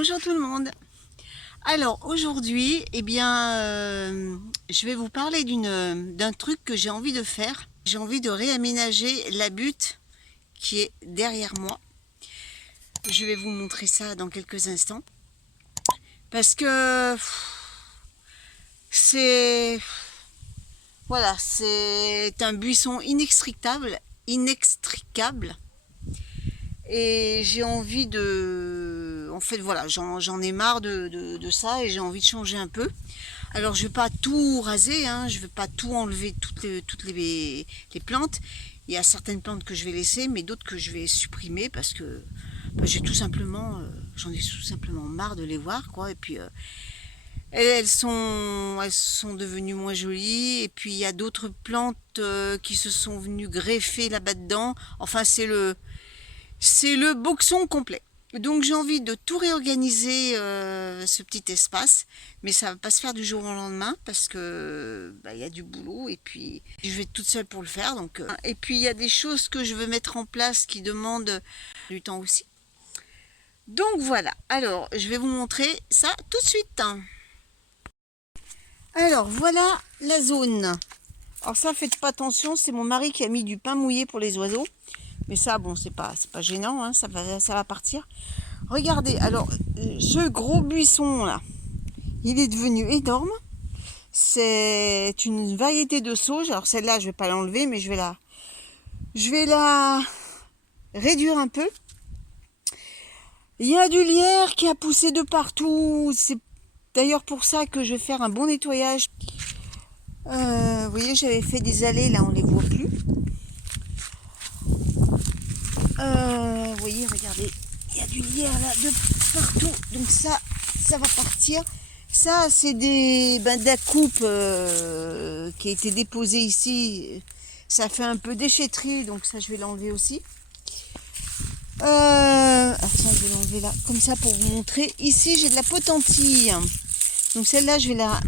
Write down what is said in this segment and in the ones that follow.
Bonjour tout le monde. Alors aujourd'hui, je vais vous parler d'un truc que j'ai envie de faire. J'ai envie de réaménager la butte qui est derrière moi. Je vais vous montrer ça dans quelques instants. Parce que c'est voilà, c'est un buisson inextricable. Et j'ai envie de... En fait, voilà, j'en ai marre de ça et j'ai envie de changer un peu. Alors, je ne vais pas tout raser, hein, je ne vais pas tout enlever, toutes les plantes. Il y a certaines plantes que je vais laisser, mais d'autres que je vais supprimer parce que j'ai tout simplement, j'en ai tout simplement marre de les voir, quoi. Et puis, elles sont devenues moins jolies. Et puis, il y a d'autres plantes qui se sont venues greffer là-bas dedans. Enfin, c'est le boxon complet. Donc j'ai envie de tout réorganiser ce petit espace, mais ça va pas se faire du jour au lendemain parce que il y a du boulot et puis je vais être toute seule pour le faire. Donc et puis il y a des choses que je veux mettre en place qui demandent du temps aussi. Donc voilà. Alors je vais vous montrer ça tout de suite. Alors voilà la zone. Alors ça, faites pas attention, c'est mon mari qui a mis du pain mouillé pour les oiseaux. Mais ça, bon, c'est pas gênant, hein, ça va partir. Regardez, alors, ce gros buisson là, il est devenu énorme. C'est une variété de sauge. Alors celle-là, je vais pas l'enlever, mais je vais la réduire un peu. Il y a du lierre qui a poussé de partout. C'est d'ailleurs pour ça que je vais faire un bon nettoyage. Vous voyez, j'avais fait des allées, là, on les voit plus. Vous voyez, regardez, il y a du lierre là de partout, donc ça va partir. Ça, c'est de la coupe qui a été déposée ici. Ça fait un peu déchetterie, donc ça, je vais l'enlever aussi. Attends, je vais l'enlever là, comme ça pour vous montrer. Ici, j'ai de la potentille. Donc celle-là, je vais la...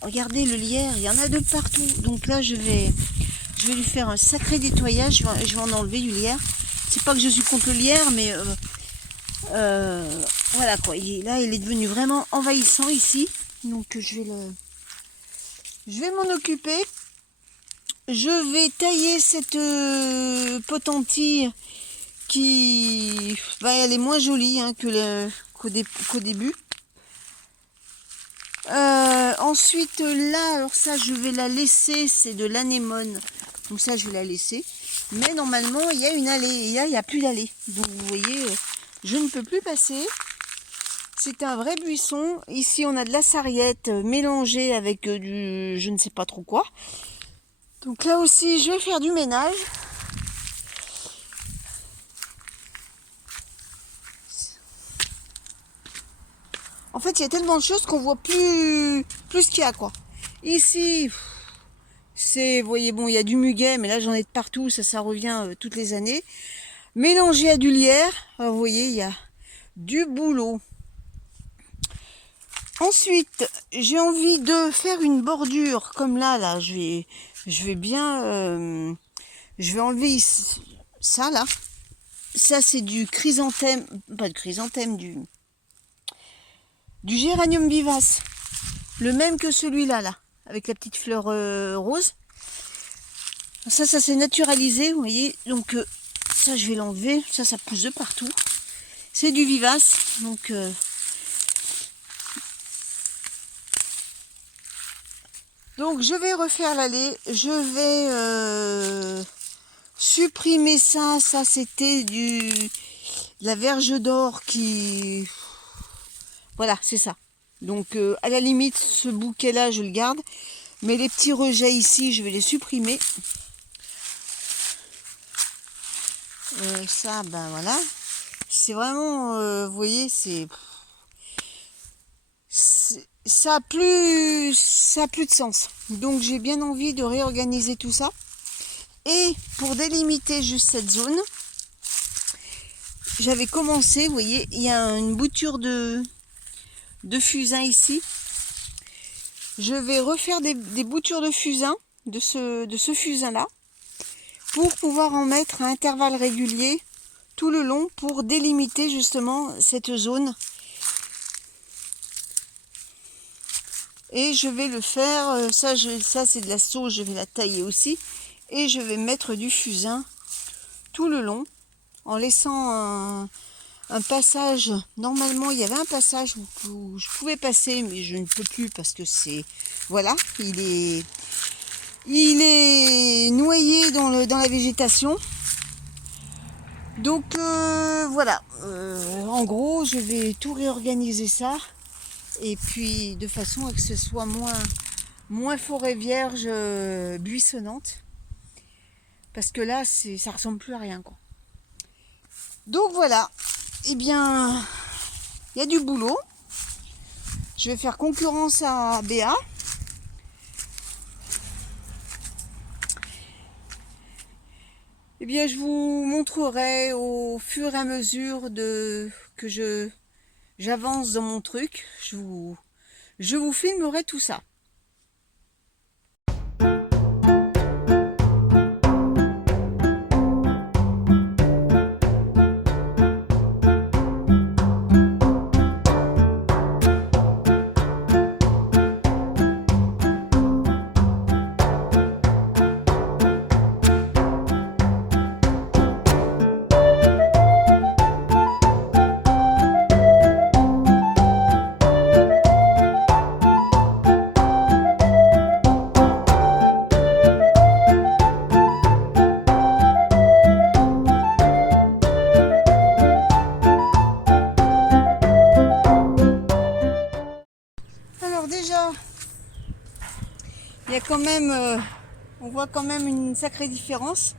Regardez le lierre, il y en a de partout. Donc là, je vais lui faire un sacré nettoyage. Je vais en enlever du lierre. C'est pas que je suis contre le lierre, mais voilà quoi. Là, il est devenu vraiment envahissant ici. Donc je vais m'en occuper. Je vais tailler cette potentille qui, elle est moins jolie hein, qu'au début. Ensuite là, alors ça je vais la laisser, c'est de l'anémone. Donc ça je vais la laisser. Mais normalement il y a une allée et là il n'y a plus d'allée. Donc vous voyez, je ne peux plus passer. C'est un vrai buisson. Ici on a de la sarriette mélangée avec du je ne sais pas trop quoi. Donc là aussi je vais faire du ménage. En fait il y a tellement de choses qu'on voit plus ce qu'il y a quoi. Ici... vous voyez, bon, il y a du muguet, mais là j'en ai de partout, ça revient toutes les années. Mélangé à du lierre, alors, vous voyez, il y a du boulot. Ensuite, j'ai envie de faire une bordure, comme là, je vais bien, je vais enlever ça là. Ça c'est du chrysanthème, pas de chrysanthème, du géranium vivace. Le même que celui-là, là, avec la petite fleur rose. Ça s'est naturalisé, vous voyez. Donc ça, je vais l'enlever. Ça pousse de partout. C'est du vivace. Donc je vais refaire l'allée. Je vais supprimer ça. Ça, c'était de la verge d'or qui... Voilà, c'est ça. Donc à la limite, ce bouquet-là, je le garde. Mais les petits rejets ici, je vais les supprimer. Ça, voilà. C'est vraiment, vous voyez, ça a plus de sens. Donc j'ai bien envie de réorganiser tout ça. Et pour délimiter juste cette zone, j'avais commencé, vous voyez, il y a une bouture de fusain ici. Je vais refaire des boutures de fusain, de ce fusain là, pour pouvoir en mettre à intervalles réguliers tout le long pour délimiter justement cette zone Et je vais le faire, ça c'est de la sauge, je vais la tailler aussi. Et je vais mettre du fusain tout le long, en laissant un passage. Normalement, il y avait un passage où je pouvais passer, mais je ne peux plus parce que c'est... Voilà, il est noyé dans la végétation. Donc voilà, en gros, je vais tout réorganiser ça. Et puis de façon à que ce soit moins forêt vierge buissonnante. Parce que là, ça ressemble plus à rien, quoi. Donc voilà, eh bien, il y a du boulot. Je vais faire concurrence à Béa. Eh bien, je vous montrerai au fur et à mesure que j'avance dans mon truc. Je vous filmerai tout ça. Alors déjà, il y a quand même, on voit quand même une sacrée différence.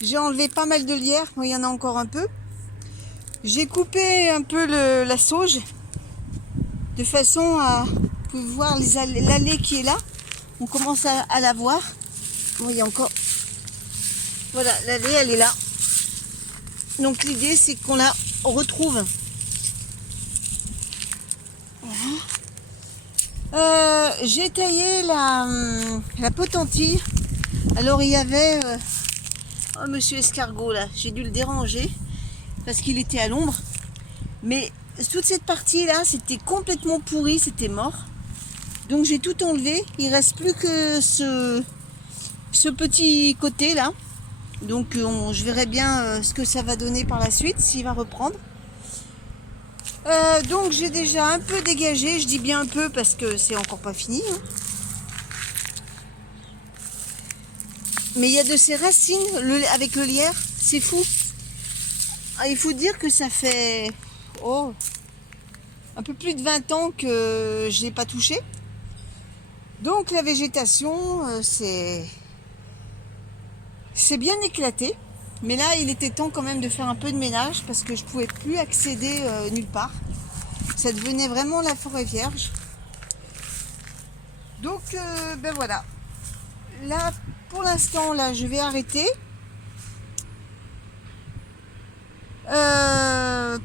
J'ai enlevé pas mal de lierre, il y en a encore un peu. J'ai coupé un peu la sauge de façon à pouvoir l'allée qui est là. On commence à la voir. Bon, il y a encore, voilà, l'allée elle est là. Donc l'idée c'est qu'on la retrouve. Voilà. J'ai taillé la potentille. Alors il y avait oh, monsieur escargot là, j'ai dû le déranger parce qu'il était à l'ombre. Mais toute cette partie là, c'était complètement pourri, c'était mort. Donc j'ai tout enlevé. Il reste plus que ce petit côté là. Donc je verrai bien ce que ça va donner par la suite, s'il va reprendre. Donc j'ai déjà un peu dégagé, je dis bien un peu parce que c'est encore pas fini. Hein. Mais il y a de ces racines avec le lierre, c'est fou. Ah, il faut dire que ça fait un peu plus de 20 ans que je n'ai pas touché. Donc la végétation, c'est bien éclaté. Mais là, il était temps quand même de faire un peu de ménage parce que je ne pouvais plus accéder nulle part. Ça devenait vraiment la forêt vierge. Donc, ben voilà. Là, pour l'instant, là, je vais arrêter.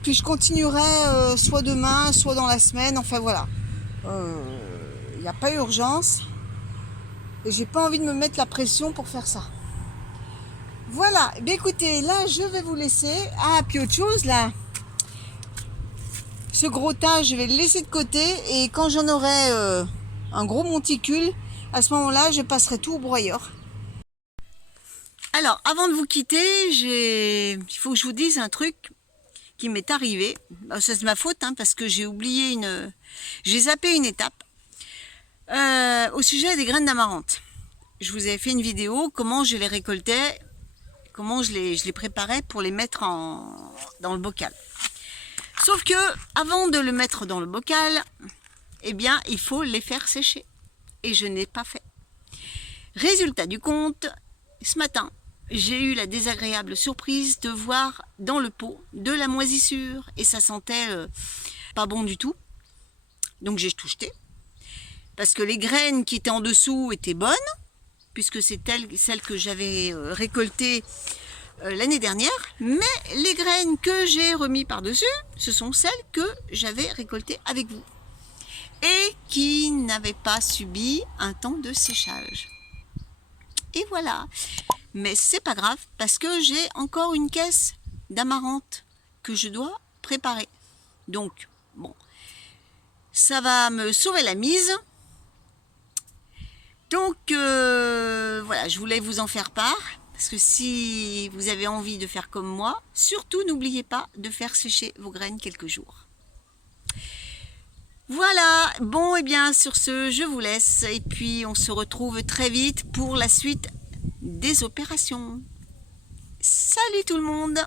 Puis je continuerai soit demain, soit dans la semaine. Enfin voilà. Il n'y a pas urgence. Et j'ai pas envie de me mettre la pression pour faire ça. Voilà. Eh bien, écoutez, là, je vais vous laisser. Ah, puis autre chose, là. Ce gros tas, je vais le laisser de côté. Et quand j'en aurai un gros monticule, à ce moment-là, je passerai tout au broyeur. Alors, avant de vous quitter, il faut que je vous dise un truc qui m'est arrivé. Ça, c'est ma faute, hein, parce que j'ai oublié j'ai zappé une étape au sujet des graines d'amarante. Je vous avais fait une vidéo, comment je les récoltais, comment je les préparais pour les mettre dans le bocal. Sauf que, avant de le mettre dans le bocal, eh bien, il faut les faire sécher. Et je n'ai pas fait. Résultat du compte, ce matin, j'ai eu la désagréable surprise de voir dans le pot de la moisissure. Et ça sentait pas bon du tout. Donc j'ai tout jeté. Parce que les graines qui étaient en dessous étaient bonnes. Puisque c'est celles que j'avais récoltées l'année dernière. Mais les graines que j'ai remis par-dessus, ce sont celles que j'avais récoltées avec vous. Et qui n'avaient pas subi un temps de séchage. Et voilà. Mais c'est pas grave parce que j'ai encore une caisse d'amarante que je dois préparer. Donc, bon, ça va me sauver la mise. Donc voilà, je voulais vous en faire part. Parce que si vous avez envie de faire comme moi, surtout n'oubliez pas de faire sécher vos graines quelques jours. Voilà, bon et bien sur ce, je vous laisse. Et puis on se retrouve très vite pour la suite des opérations. Salut tout le monde!